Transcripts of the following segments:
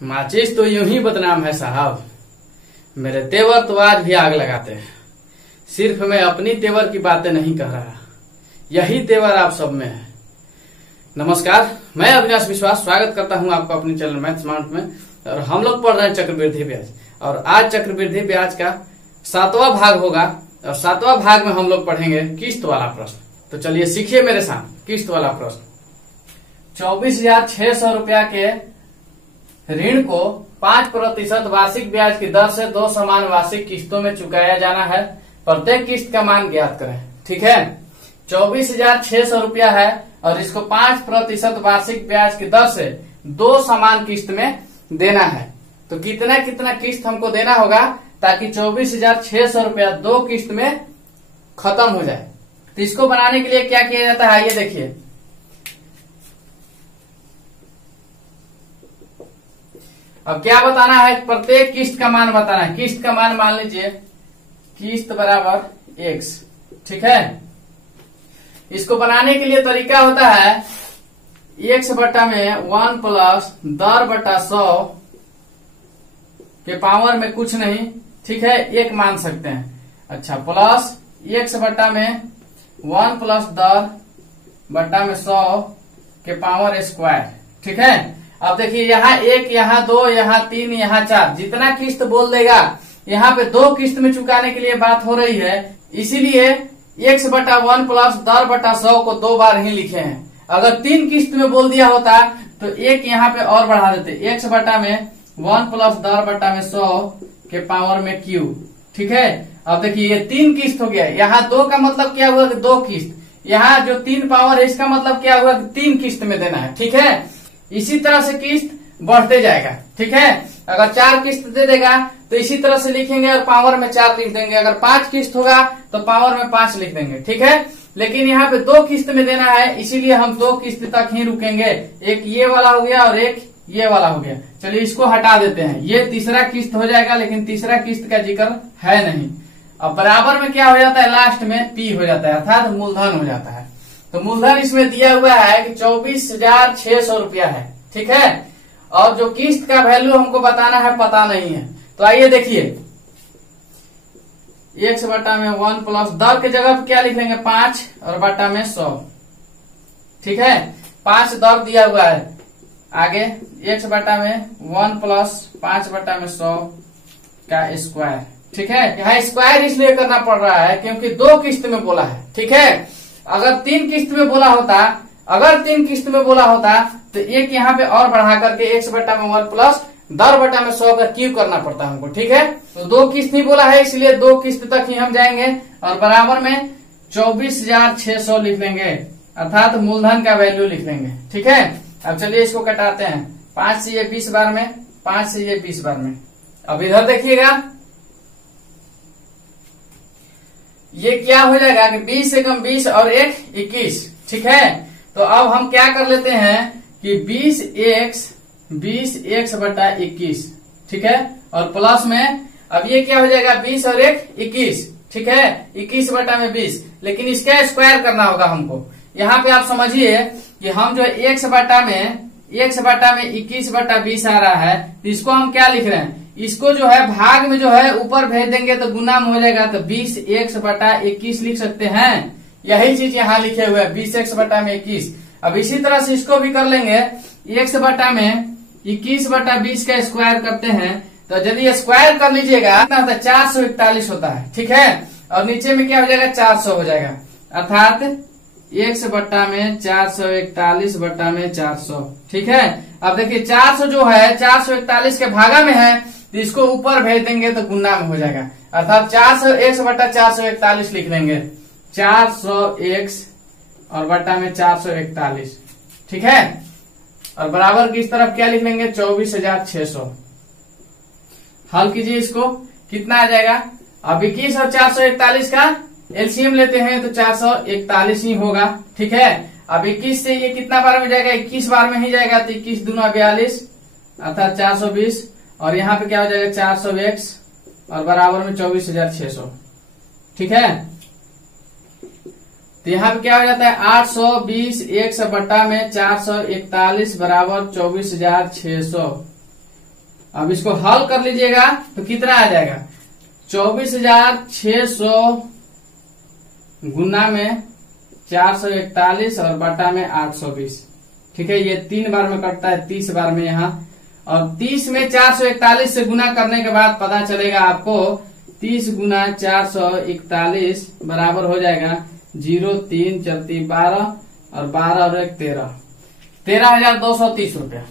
माचिस तो यूं ही बदनाम है साहब, मेरे तेवर तो आज भी आग लगाते हैं। सिर्फ मैं अपनी तेवर की बातें नहीं कह रहा, यही तेवर आप सब में है। नमस्कार, मैं अविनाश विश्वास स्वागत करता हूं आपको अपने चैनल मैथ स्मार्ट में। और हम लोग पढ़ रहे हैं चक्रवृद्धि ब्याज, और आज चक्रवृद्धि ब्याज का 7वां भाग होगा। और 7वां भाग में हम लोग पढ़ेंगे किस्त वाला प्रश्न। तो चलिए सीखिए मेरे साथ किस्त वाला प्रश्न। 24,600 रुपया के ऋण को 5% वार्षिक ब्याज की दर से 2 समान वार्षिक किस्तों में चुकाया जाना है। प्रत्येक किस्त का मान ज्ञात करें। ठीक है, 24,600 रुपया है और इसको 5% वार्षिक ब्याज की दर से 2 समान किस्त में देना है। तो कितना कितना किस्त हमको देना होगा ताकि 24,600 रुपया 2 किस्त में खत्म हो जाए। तो इसको बनाने के लिए क्या किया जाता है, ये देखिए। अब क्या बताना है, प्रत्येक किस्त का मान बताना है। किस्त का मान मान लीजिए किस्त बराबर x। ठीक है, इसको बनाने के लिए तरीका होता है x बटा में 1 प्लस दर बटा 100 के पावर में कुछ नहीं, ठीक है, 1 मान सकते हैं। अच्छा, प्लस x बटा में 1 प्लस दर बटा में 100 के पावर स्क्वायर। ठीक है, अब देखिए यहाँ 1, यहाँ 2, यहाँ 3, यहाँ 4, जितना किस्त बोल देगा यहाँ पे 2 किस्त में चुकाने के लिए बात हो रही है, इसीलिए x बटा 1 प्लस दर बटा 100 को 2 बार ही लिखे हैं। अगर 3 किस्त में बोल दिया होता तो 1 यहाँ पे और बढ़ा देते, x बटा में 1 प्लस दर बटा में 100 के पावर में q। ठीक है, अब देखिए ये 3 किस्त हो गया। यहाँ 2 का मतलब क्या हुआ कि 2 किस्त, यहाँ जो 3 पावर है इसका मतलब क्या हुआ कि 3 किस्त में देना है। ठीक है, इसी तरह से किस्त बढ़ते जाएगा। ठीक है, अगर 4 किस्त दे देगा तो इसी तरह से लिखेंगे और पावर में 4 लिख देंगे। अगर 5 किस्त होगा तो पावर में 5 लिख देंगे। ठीक है, लेकिन यहाँ पे 2 किस्त में देना है, इसीलिए हम 2 किस्त तक ही रुकेंगे। एक ये वाला हो गया और एक ये वाला हो गया। चलिए इसको हटा देते हैं, ये तीसरा किस्त हो जाएगा, लेकिन तीसरा किस्त का जिक्र है नहीं। अब बराबर में क्या हो जाता है, लास्ट में p हो जाता है, अर्थात मूलधन हो जाता है। तो मूलधन इसमें दिया हुआ है कि 24,600 रुपया है। ठीक है, और जो किस्त का वैल्यू हमको बताना है, पता नहीं है। तो आइए देखिए, x बटा में 1 प्लस दर के जगह पे क्या लिख लेंगे 5 और बटा में 100। ठीक है, 5 दर दिया हुआ है। आगे x बटा में 1 प्लस 5 बटा में 100 का स्क्वायर। ठीक है, यहाँ स्क्वायर इसलिए करना पड़ रहा है क्योंकि 2 किस्त में बोला है। ठीक है, अगर 3 किस्त में बोला होता तो एक यहाँ पे और बढ़ा करके x बटा में 1 प्लस दर बटा में 100 का क्यूब करना पड़ता हमको। ठीक है, तो 2 किस्त नहीं बोला है, इसलिए 2 किस्त तक ही हम जाएंगे और बराबर में 24,600 लिख लेंगे, अर्थात मूलधन का वैल्यू लिख लेंगे। ठीक है, अब चलिए इसको कटाते हैं। 5 से ये 20 बार में, 5 से ये 20 बार में। अब इधर देखिएगा, ये क्या हो जाएगा कि 20 से कम 20 और 1 21। ठीक है, तो अब हम क्या कर लेते हैं कि 20x बटा 21। ठीक है, और प्लस में अब ये क्या हो जाएगा 20 और 1 21। ठीक है, 21 बटा में 20, लेकिन इसका स्क्वायर करना होगा हमको। यहाँ पे आप समझिए कि हम जो x बटा में 21 बटा 20 आ रहा है, तो इसको हम क्या लिख रहे हैं, इसको जो है भाग में जो है ऊपर भेज देंगे तो गुना में हो जाएगा, तो 20x बटा 21 लिख सकते हैं। यही चीज यहाँ लिखे हुए है, 20x बटा में 21। अब इसी तरह से इसको भी कर लेंगे, x बटा में 21 बटा 20 का स्क्वायर करते हैं। तो यदि स्क्वायर कर लीजिएगा कितना होता है, 441 होता है। ठीक है, और नीचे में क्या हो जाएगा 400 हो जाएगा, अर्थात x बटा में 441 बटा में 400। ठीक है, अब देखिए 400 जो है 441 के भागा में है, तो इसको ऊपर भेज देंगे तो गुना में हो जाएगा, अर्थात 400x बटा 441 लिख देंगे, 400x और बटा में 441। ठीक है, और बराबर की इस तरफ क्या लिख लेंगे 24,600। हल कीजिए इसको, कितना आ जाएगा। अब 21 और 441 का एलसीएम लेते हैं तो 441 ही होगा। ठीक है, अब 21 से ये कितना बार में जाएगा, 21 बार में ही जाएगा, तो 21 दूना 42 अर्थात 420, और यहाँ पे क्या हो जाएगा 400x और बराबर में 24,600। ठीक है, तो यहाँ पे क्या हो जाता है 820 1 बटा में 441 बराबर 24,600। अब इसको हल कर लीजिएगा तो कितना आ जाएगा, 24,600 गुना में 441 और बटा में 820। ठीक है, ये 3 बार में कटता है, 30 बार में यहाँ, और 30 में 441 से गुना करने के बाद पता चलेगा आपको 30 गुना 441 बराबर हो जाएगा 0, 3, 4, 12 और 12 और 1 13, 13,230 रुपया।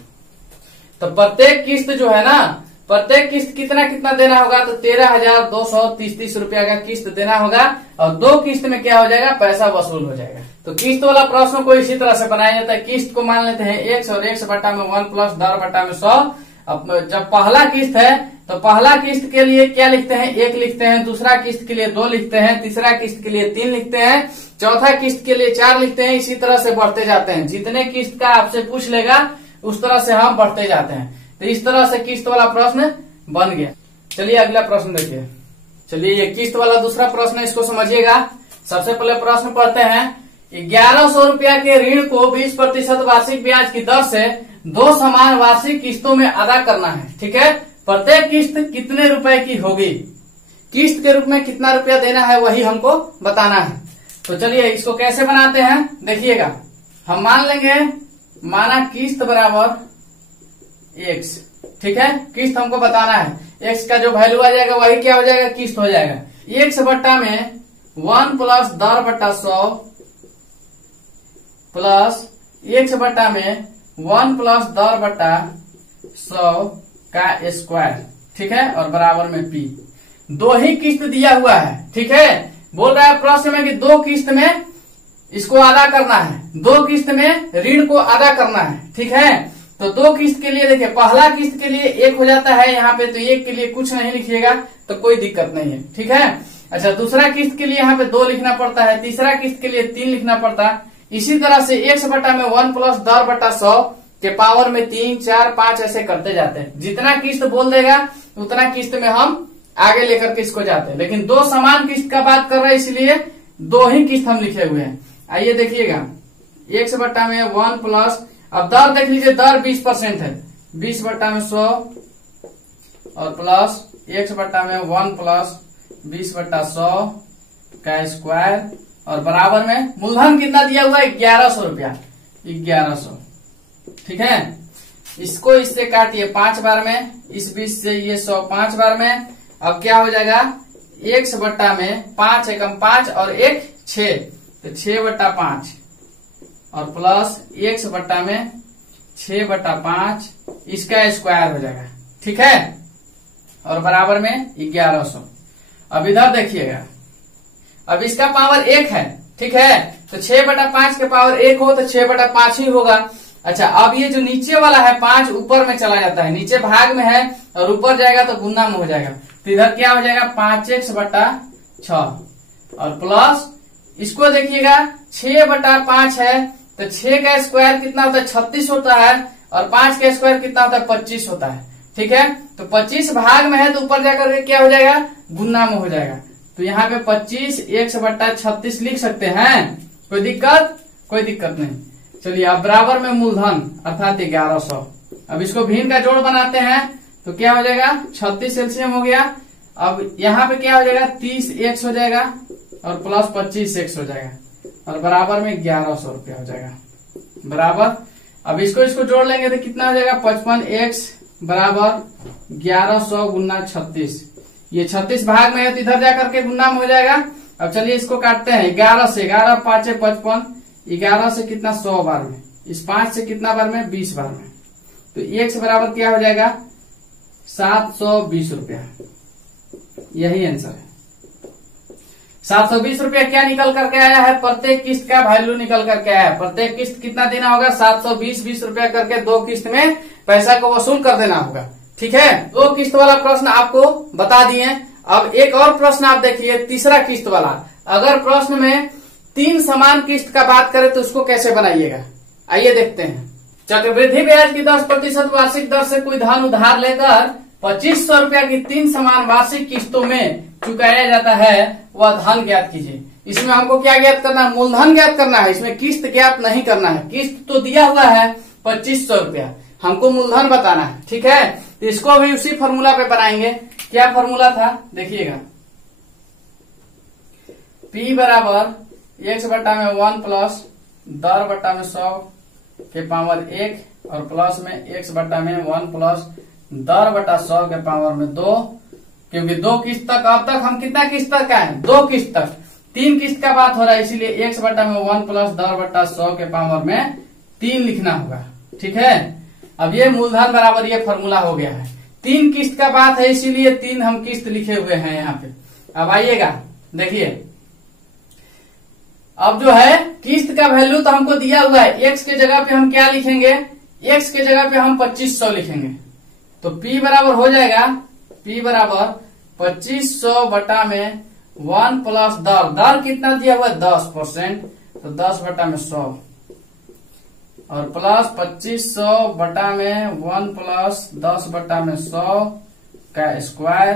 तो प्रत्येक किस्त जो है ना, प्रत्येक किस्त कितना कितना देना होगा, तो 13,230 रुपया का किस्त देना होगा, और 2 किस्त में क्या हो जाएगा, पैसा वसूल हो जाएगा। तो किस्त वाला प्रश्न को इसी तरह से बनाया जाता है। किस्त को मान लेते हैं x और x बटा में 1 प्लस दर बटा में 100। अब जब पहला किस्त है तो पहला किस्त के लिए क्या लिखते हैं, 1 लिखते हैं, दूसरा किस्त के लिए 2 लिखते हैं, तीसरा किस्त के लिए 3 लिखते हैं, चौथा किस्त के लिए 4 लिखते हैं। इसी तरह से बढ़ते जाते हैं, जितने किस्त का आपसे पूछ लेगा उस तरह से हम बढ़ते जाते हैं। तो इस तरह से किस्त वाला प्रश्न बन गया। चलिए अगला प्रश्न देखिए। चलिए ये किस्त वाला दूसरा प्रश्न, इसको समझिएगा। सबसे पहले प्रश्न पढ़ते हैं। 1100 रुपया के ऋण को 20% वार्षिक ब्याज की दर से 2 समान वार्षिक किस्तों में अदा करना है। ठीक है, प्रत्येक किस्त कितने रुपए की होगी, किस्त के रूप में कितना रुपया देना है वही हमको बताना है। तो चलिए इसको कैसे बनाते हैं देखिएगा। हम मान लेंगे, माना किस्त बराबर x। ठीक है, किस्त हमको बताना है, x का जो वैल्यू आ जाएगा वही क्या हो जाएगा, किस्त हो जाएगा। x बट्टा में 1 प्लस दर बट्टा 100 प्लस x बट्टा में 1 प्लस दर बट्टा 100 का स्क्वायर। ठीक है, और बराबर में p। 2 ही किस्त दिया हुआ है। ठीक है, बोल रहा है प्रश्न में कि 2 किस्त में इसको अदा करना है, 2 किस्त में ऋण को अदा करना है। ठीक है, तो 2 किस्त के लिए देखिए, पहला किस्त के लिए 1 हो जाता है यहाँ पे, तो 1 के लिए कुछ नहीं लिखिएगा तो कोई दिक्कत नहीं है। ठीक है, अच्छा दूसरा किस्त के लिए यहाँ पे 2 लिखना पड़ता है, तीसरा किस्त के लिए 3 लिखना पड़ता है। इसी तरह से x बटा में 1 प्लस दर बटा 100 के पावर में 3, 4, 5 ऐसे करते जाते हैं। जितना किस्त बोल देगा उतना किस्त में हम आगे लेकर के इसको जाते हैं। लेकिन 2 समान किस्त का बात कर रहे हैं, इसलिए 2 ही किस्त हम लिखे हुए हैं। आइए देखिएगा, x बटा में 1 प्लस, अब दर देख लीजिए, दर 20% है, 20 बटा में 100 और प्लस x बटा में 1 प्लस 20 बटा 100 का स्क्वायर, और बराबर में मूलधन कितना दिया हुआ है, 1100 रुपया, 1100। ठीक है, इसको इससे काटिए 5 बार में, इस 20 से ये 100 5 बार में। अब क्या हो जाएगा, x बट्टा में 5 एकम 5 और 1 6, तो 6 बट्टा 5 और प्लस x बट्टा में 6 बट्टा 5, इसका स्क्वायर हो जाएगा। ठीक है, और बराबर में 1100। अब इधर देखिएगा, अब इसका पावर 1 है। ठीक है, तो 6 बटा 5 के पावर 1 हो तो 6 बटा 5 ही होगा। अच्छा, अब ये जो नीचे वाला है 5 ऊपर में चला जाता है, नीचे भाग में है और ऊपर जाएगा तो गुना में हो जाएगा। तो इधर क्या हो जाएगा, 5x बटा 6 और प्लस इसको देखिएगा 6 बटा 5 है, तो 6 का स्क्वायर कितना होता है, 36 होता है, और 5 का स्क्वायर कितना होता है, 25 होता है। ठीक है, तो 25 भाग में है तो ऊपर जाकर के क्या हो जाएगा, गुना में हो जाएगा। तो यहाँ पे 25 x बट्टा 36 लिख सकते हैं, कोई दिक्कत, कोई दिक्कत नहीं। चलिए अब बराबर में मूलधन अर्थात 1100। अब इसको भिन्न का जोड़ बनाते हैं तो क्या हो जाएगा, 36 एलसीएम हो गया। अब यहाँ पे क्या हो जाएगा, 30x हो जाएगा और प्लस 25x हो जाएगा, और बराबर में 1100 रुपया हो जाएगा बराबर। अब इसको जोड़ लेंगे तो कितना हो जाएगा, 55x बराबर 1100 गुना 36। ये 36 भाग में है तो इधर जाकर के गुना में हो जाएगा। अब चलिए इसको काटते हैं, 11 से 11 5 55, 11 से कितना 100 बार में, इस 5 से कितना बार में, 20 बार में, तो x बराबर क्या हो जाएगा, 720 रुपया। यही आंसर है। 720 रुपया क्या निकल करके आया है, प्रत्येक किस्त का वैल्यू निकल करके आया है। प्रत्येक किस्त कितना देना होगा, 720 रुपया करके 2 किस्त में पैसा को वसूल कर देना होगा। ठीक है, 2 किस्त वाला प्रश्न आपको बता दिए। अब एक और प्रश्न आप देखिए, तीसरा किस्त वाला। अगर प्रश्न में 3 समान किस्त का बात करें तो उसको कैसे बनाइएगा, आइए देखते हैं। चक्रवृद्धि ब्याज की 10% वार्षिक दर से कोई धन उधार लेकर 2500 रुपया की 3 समान वार्षिक किस्तों में चुकाया जाता है, वह धन ज्ञात कीजिए। इसमें हमको क्या ज्ञात करना है, मूलधन ज्ञात करना है। इसमें किस्त ज्ञात नहीं करना है। किस्त तो दिया हुआ है 2500 रुपया, हमको मूलधन बताना है। ठीक है, तो इसको भी उसी फॉर्मूला पे बनाएंगे। क्या फॉर्मूला था देखिएगा, P बराबर x बटा में 1 प्लस 10 बटा में 100 के पावर 1 और प्लस में x बटा में 1 प्लस 10 बटा 100 के पावर में 2, क्योंकि 2 किस्त तक, अब तक हम कितना किस्त तक का है, 2 किस्त तक, 3 किस्त का बात हो रहा है, इसीलिए x बटा में 1 प्लस 10 बटा 100 के पावर में 3 लिखना होगा। ठीक है, अब ये मूलधन बराबर ये फॉर्मूला हो गया है। 3 किस्त का बात है, इसीलिए 3 हम किस्त लिखे हुए हैं यहाँ पे। अब आइएगा देखिए, अब जो है किस्त का वैल्यू तो हमको दिया हुआ है, x के जगह पे हम क्या लिखेंगे, x के जगह पे हम 2500 लिखेंगे। तो P बराबर हो जाएगा, P बराबर 2500 बटा में 1 प्लस दर कितना दिया हुआ है 10%, तो 10 बटा में 100 और प्लस 2500 बटा में 1 प्लस 10 बटा में 100 का स्क्वायर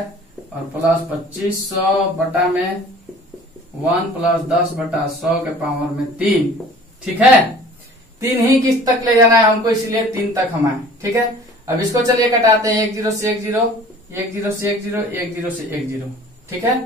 और प्लस 2500 बटा में 1 प्लस 10 बटा 100 के पावर में 3। ठीक है, 3 ही किस्त तक ले जाना है हमको, इसीलिए 3 तक हम आए। ठीक है, अब इसको चलिए कटाते हैं, 1 0 से 1 0, 1 0 से 1 0, 1 0 से 1 0। ठीक है,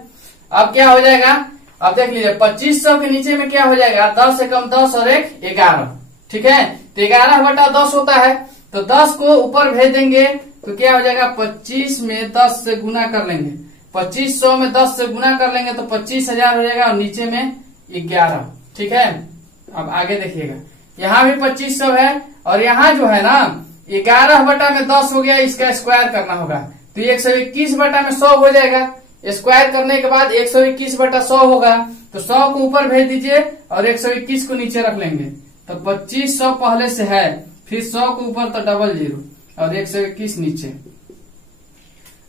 अब क्या हो जाएगा, अब देख लीजिए 2500 के नीचे में क्या हो जाएगा, 10 से कम 10 और 1 11। ठीक है, तो 11 बटा 10 होता है, तो 10 को ऊपर भेज देंगे तो क्या हो जाएगा, 25 में 10 से गुना कर लेंगे, 2500 में 10 से गुना कर लेंगे तो 25,000 हो जाएगा और नीचे में 11। ठीक है, अब आगे देखिएगा, यहाँ भी 2500 है और यहाँ जो है ना 11 बटा में 10 हो गया, इसका स्क्वायर करना होगा, तो 121 बटा में 100 हो जाएगा। स्क्वायर करने के बाद 121 बटा 100 होगा, तो 100 को ऊपर भेज दीजिए और 121 को नीचे रख लेंगे, तो 2500 पहले से है, फिर 100 को ऊपर तो डबल 0 और 121 नीचे।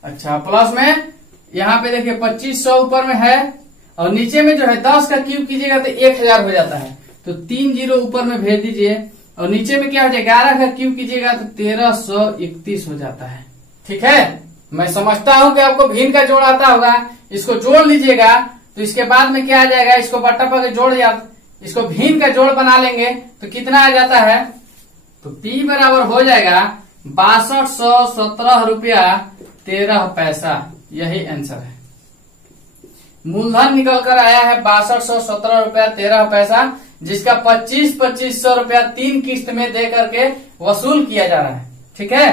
अच्छा, प्लस में यहाँ पे देखिए 2500 ऊपर में है और नीचे में जो है 10 का क्यूब कीजिएगा तो 1000 हो जाता है, तो 3 0 ऊपर में भेज दीजिए और नीचे में क्या हो जाएगा, 11 का क्यूब कीजिएगा तो 1331 हो जाता है। ठीक है, मैं समझता हूँ कि आपको भिन्न का जोड़ आता होगा, इसको जोड़ लीजिएगा तो इसके बाद में क्या आ जाएगा, इसको बट्टा पर जोड़ दिया, इसको भिन्न का जोड़ बना लेंगे तो कितना आ जाता है, तो P बराबर हो जाएगा 6217 रुपया 13 पैसा। यही आंसर है, मूलधन निकल कर आया है 6217 रुपया 13 पैसा, जिसका 2500 रुपया 3 किस्त में दे करके वसूल किया जा रहा है। ठीक है,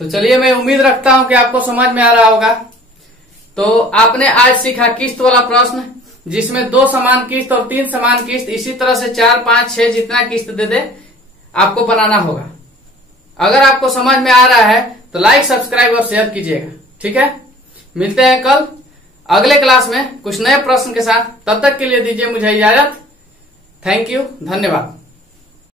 तो चलिए मैं उम्मीद रखता हूं कि आपको समझ में आ रहा होगा। तो आपने आज सीखा किस्त वाला प्रश्न, जिसमें 2 समान किस्त और 3 समान किस्त, इसी तरह से 4 5 6 जितना किस्त दे दे आपको बनाना होगा। अगर आपको समझ में आ रहा है तो लाइक सब्सक्राइब और शेयर कीजिएगा। ठीक है, मिलते हैं कल अगले क्लास में कुछ नए प्रश्न के साथ, तब तक के लिए दीजिए मुझे इजाजत। थैंक यू, धन्यवाद।